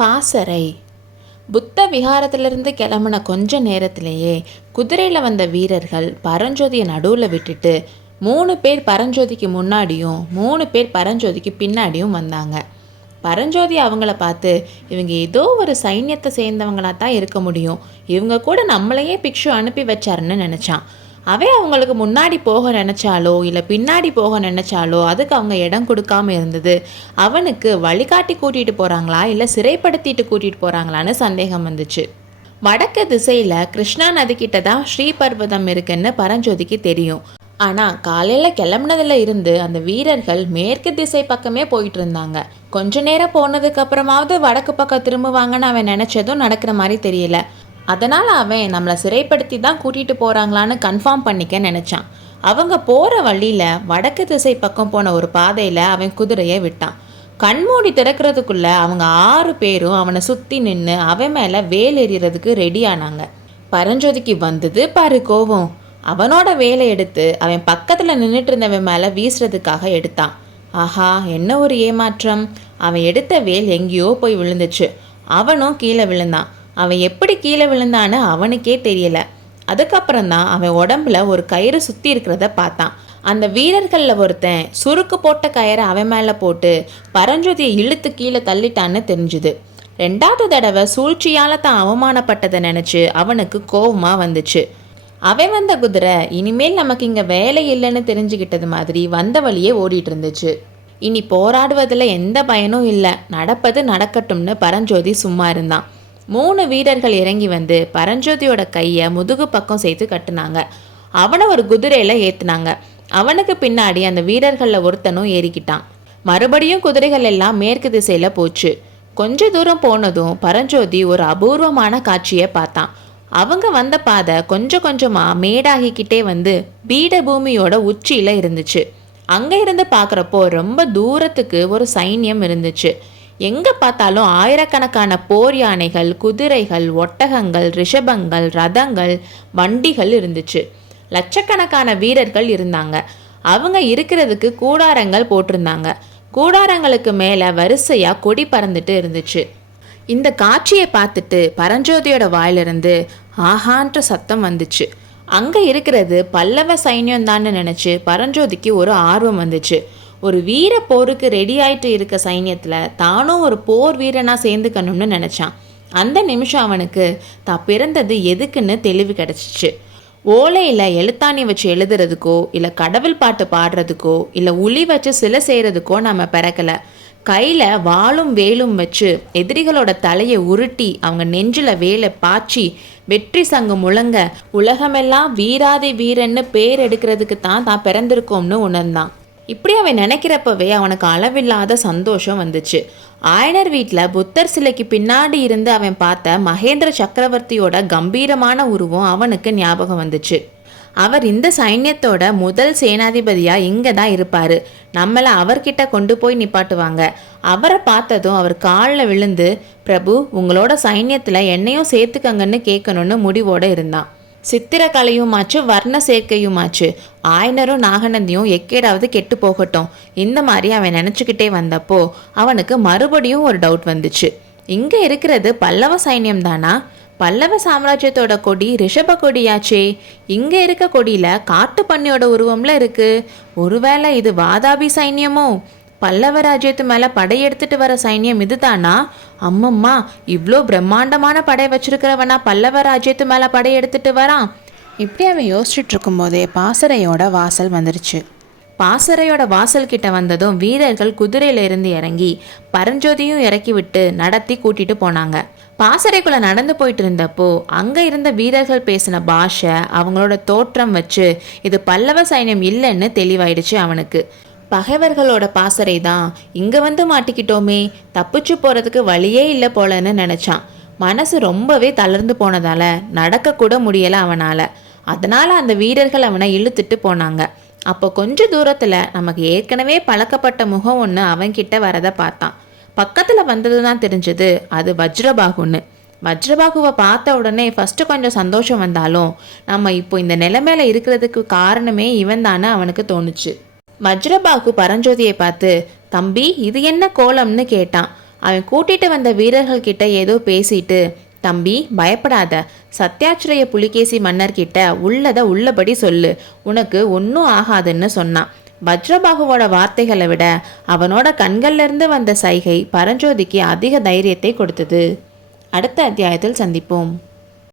பாசறை. புத்த விகாரத்திலிருந்து கிளம்புன கொஞ்ச நேரத்திலேயே குதிரையில் வந்த வீரர்கள் பரஞ்சோதியை நடுவில் விட்டுட்டு 3 பேர் பரஞ்சோதிக்கு முன்னாடியும் 3 பேர் பரஞ்சோதிக்கு பின்னாடியும் வந்தாங்க. பரஞ்சோதி அவங்கள பார்த்து, இவங்க ஏதோ ஒரு சைன்யத்தை சேர்ந்தவங்களாக தான் இருக்க முடியும், இவங்க கூட நம்மளையே பிக்ஷு அனுப்பி வச்சாருன்னு நினச்சான். அவன் அவங்களுக்கு முன்னாடி போக நினச்சாலோ இல்லை பின்னாடி போக நினச்சாலோ அதுக்கு அவங்க இடம் கொடுக்காம இருந்தது. அவனுக்கு வழிகாட்டி கூட்டிகிட்டு போகிறாங்களா இல்லை சிறைப்படுத்திட்டு கூட்டிகிட்டு போகிறாங்களான்னு சந்தேகம் வந்துச்சு. வடக்கு திசையில் கிருஷ்ணா நதிக்கிட்ட தான் ஸ்ரீபர்வதம் இருக்குன்னு பரஞ்சோதிக்கு தெரியும். ஆனால் காலையில் கிளம்புனதுல இருந்து அந்த வீரர்கள் மேற்கு திசை பக்கமே போயிட்டு இருந்தாங்க. கொஞ்ச நேரம் போனதுக்கு அப்புறமாவது வடக்கு பக்கம் திரும்புவாங்கன்னு அவன் நினச்சதும் நடக்கிற மாதிரி தெரியல. அதனால் அவன் நம்மளை சிறைப்படுத்தி தான் கூட்டிகிட்டு போகிறாங்களான்னு கன்ஃபார்ம் பண்ணிக்க நினச்சான். அவங்க போகிற வழியில் வடக்கு திசை பக்கம் போன ஒரு பாதையில் அவன் குதிரையை விட்டான். கண்மூடி திறக்கிறதுக்குள்ளே அவங்க 6 பேரும் அவனை சுற்றி நின்று அவன் மேலே வேல் எறிகிறதுக்கு ரெடி ஆனாங்க. பரஞ்சோதிக்கு வந்தது பாரு கோவம். அவனோட வேலை எடுத்து அவன் பக்கத்தில் நின்றுட்டு இருந்தவன் மேலே வீசுறதுக்காக எடுத்தான். ஆஹா, என்ன ஒரு ஏமாற்றம்! அவன் எடுத்த வேல் எங்கேயோ போய் விழுந்துச்சு. அவனும் கீழே விழுந்தான். அவன் எப்படி கீழே விழுந்தான்னு அவனுக்கே தெரியல. அதுக்கப்புறம்தான் அவன் உடம்புல ஒரு கயிறு சுற்றி இருக்கிறத பார்த்தான். அந்த வீரர்களில் ஒருத்தன் சுருக்கு போட்ட கயிறை அவன் மேலே போட்டு பரஞ்சோதியை இழுத்து கீழே தள்ளிட்டான்னு தெரிஞ்சுது. 2வது தடவை சூழ்ச்சியால் தான் அவமானப்பட்டதை நினச்சி அவனுக்கு கோபமாக வந்துச்சு. அவன் வந்த குதிரை இனிமேல் நமக்கு இங்கே வேலை இல்லைன்னு தெரிஞ்சுக்கிட்டது மாதிரி வந்த வழியே ஓடிட்டு இருந்துச்சு. இனி போராடுவதில் எந்த பயனும் இல்லை, நடப்பது நடக்கட்டும்னு பரஞ்சோதி சும்மா இருந்தான். 3 வீரர்கள் இறங்கி வந்து பரஞ்சோதியோட கையை முதுகு பக்கம் சேர்த்து கட்டுனாங்க. அவனை ஒரு குதிரையில் ஏற்றுனாங்க. அவனுக்கு பின்னாடி அந்த வீரர்களில் ஒருத்தனும் ஏறிக்கிட்டான். மறுபடியும் குதிரைகள் எல்லாம் மேற்கு திசையில் போச்சு. கொஞ்ச தூரம் போனதும் பரஞ்சோதி ஒரு அபூர்வமான காட்சியை பார்த்தான். அவங்க வந்த பாதை கொஞ்சம் கொஞ்சமாக மேடாகிக்கிட்டே வந்து பீடபூமியோட உச்சியில் இருந்துச்சு. அங்கே இருந்து பார்க்குறப்போ ரொம்ப தூரத்துக்கு ஒரு சைன்யம் இருந்துச்சு. எங்கே பார்த்தாலும் ஆயிரக்கணக்கான போர் யானைகள், குதிரைகள், ஒட்டகங்கள், ரிஷபங்கள், ரதங்கள், வண்டிகள் இருந்துச்சு. லட்சக்கணக்கான வீரர்கள் இருந்தாங்க. அவங்க இருக்கிறதுக்கு கூடாரங்கள் போட்டிருந்தாங்க. கூடாரங்களுக்கு மேலே வரிசையாக கொடி பறந்துட்டு இருந்துச்சு. இந்த காட்சியை பார்த்துட்டு பரஞ்சோதியோட வாயிலிருந்து ஆஹான்ற சத்தம் வந்துச்சு. அங்கே இருக்கிறது பல்லவ சைன்யம் தான்னு நினச்சி பரஞ்சோதிக்கு ஒரு ஆர்வம் வந்துச்சு. ஒரு வீர போருக்கு ரெடி ஆகிட்டு இருக்க சைன்யத்தில் தானும் ஒரு போர் வீரனாக சேர்ந்துக்கணும்னு நினச்சான். அந்த நிமிஷம் அவனுக்கு தான் பிறந்தது எதுக்குன்னு தெளிவு கிடச்சிச்சு. ஓலையில் எழுத்தாணி வச்சு எழுதுறதுக்கோ இல்லை கடவுள் பாட்டு பாடுறதுக்கோ இல்லை உளி வச்சு சிலை செய்கிறதுக்கோ நம்ம பிறக்கலை. கையில் வாளும் வேலும் வச்சு எதிரிகளோட தலையை உருட்டி அவங்க நெஞ்சில் வேலை பாய்ச்சி வெற்றி சங்கு முழங்க உலகமெல்லாம் வீராதி வீரன்னு பேர் எடுக்கிறதுக்கு தான் பிறந்திருக்கோம்னு உணர்ந்தான். இப்படி அவன் நினைக்கிறப்பவே அவனுக்கு அளவில்லாத சந்தோஷம் வந்துச்சு. ஆயனர் வீட்டில் புத்தர் சிலைக்கு பின்னாடி இருந்து அவன் பார்த்த மகேந்திர சக்கரவர்த்தியோட கம்பீரமான உருவம் அவனுக்கு ஞாபகம் வந்துச்சு. அவர் இந்த சைன்யத்தோட முதல் சேனாதிபதியாக இங்கே தான் இருப்பார், நம்மளை அவர்கிட்ட கொண்டு போய் நிப்பாட்டுவாங்க. அவரை பார்த்ததும் அவர் காலில் விழுந்து, பிரபு உங்களோட சைன்யத்தில் என்னையும் சேர்த்துக்கங்கன்னு கேட்கணுன்னு முடிவோடு இருந்தான். சித்திரக்கலையுமாச்சு வர்ண சேர்க்கையுமாச்சு. ஆயனரும் நாகநந்தியும் எக்கேடாவது கெட்டு போகட்டும், இந்த மாதிரி அவன் நினச்சிக்கிட்டே வந்தப்போ அவனுக்கு மறுபடியும் ஒரு டவுட் வந்துச்சு. இங்கே இருக்கிறது பல்லவ சைன்யம் தானா? பல்லவ சாம்ராஜ்யத்தோட கொடி ரிஷப கொடியாச்சே. இங்கே இருக்க கொடியில் காட்டு பண்ணியோட உருவம்ல இருக்கு. ஒருவேளை இது வாதாபி சைன்யமோ? பல்லவ ராஜ்யத்து மேலே படையெடுத்துட்டு வர சைன்யம் இது தானா? அம்மம்மா, இவ்வளோ பிரம்மாண்டமான படை வச்சிருக்கிறவனா பல்லவ ராஜ்யத்து மேலே படையெடுத்துட்டு வரான்? இப்படி அவன் யோசிச்சுட்டு இருக்கும்போதே பாசறையோட வாசல் வந்துருச்சு. பாசறையோட வாசல் கிட்ட வந்ததும் வீரர்கள் குதிரையில இருந்து இறங்கி பரஞ்சோதியும் இறக்கி விட்டு நடத்தி கூட்டிட்டு போனாங்க. பாசறைக்குள்ள நடந்து போயிட்டு இருந்தப்போ அங்கே இருந்த வீரர்கள் பேசின பாஷை, அவங்களோட தோற்றம் வச்சு இது பல்லவ சைன்யம் இல்லைன்னு தெளிவாயிடுச்சு அவனுக்கு. பகைவர்களோட பாசறை தான், இங்கே வந்து மாட்டிக்கிட்டோமே, தப்பிச்சு போகிறதுக்கு வழியே இல்லை போலன்னு நினச்சான். மனசு ரொம்பவே தளர்ந்து போனதால் நடக்கக்கூட முடியலை அவனால். அதனால் அந்த வீரர்கள் அவனை இழுத்துட்டு போனாங்க. அப்போ கொஞ்ச தூரத்தில் நமக்கு ஏற்கனவே பழக்கப்பட்ட முகம் ஒன்று அவன்கிட்ட வரதை பார்த்தான். பக்கத்தில் வந்தது தான் தெரிஞ்சது அது வஜ்ரபாகுன்னு. வஜ்ரபாகுவை பார்த்த உடனே ஃபஸ்ட்டு கொஞ்சம் சந்தோஷம் வந்தாலும் நம்ம இப்போ இந்த நிலைமையில இருக்கிறதுக்கு காரணமே இவன் தானே அவனுக்கு தோணுச்சு. வஜ்ரபாகு பரஞ்சோதியை பார்த்து, தம்பி இது என்ன கோலம்னு கேட்டான். அவன் கூட்டிட்டு வந்த வீரர்கள் கிட்ட ஏதோ பேசிட்டு, தம்பி பயப்படாத, சத்யாச்சிரய புலிகேசி மன்னர்கிட்ட உள்ளதை உள்ளபடி சொல்லு, உனக்கு ஒன்றும் ஆகாதுன்னு சொன்னான். வஜ்ரபாகுவோட வார்த்தைகளை விட அவனோட கண்கள்ல இருந்து வந்த சைகை பரஞ்சோதிக்கு அதிக தைரியத்தை கொடுத்தது. அடுத்த அத்தியாயத்தில் சந்திப்போம்.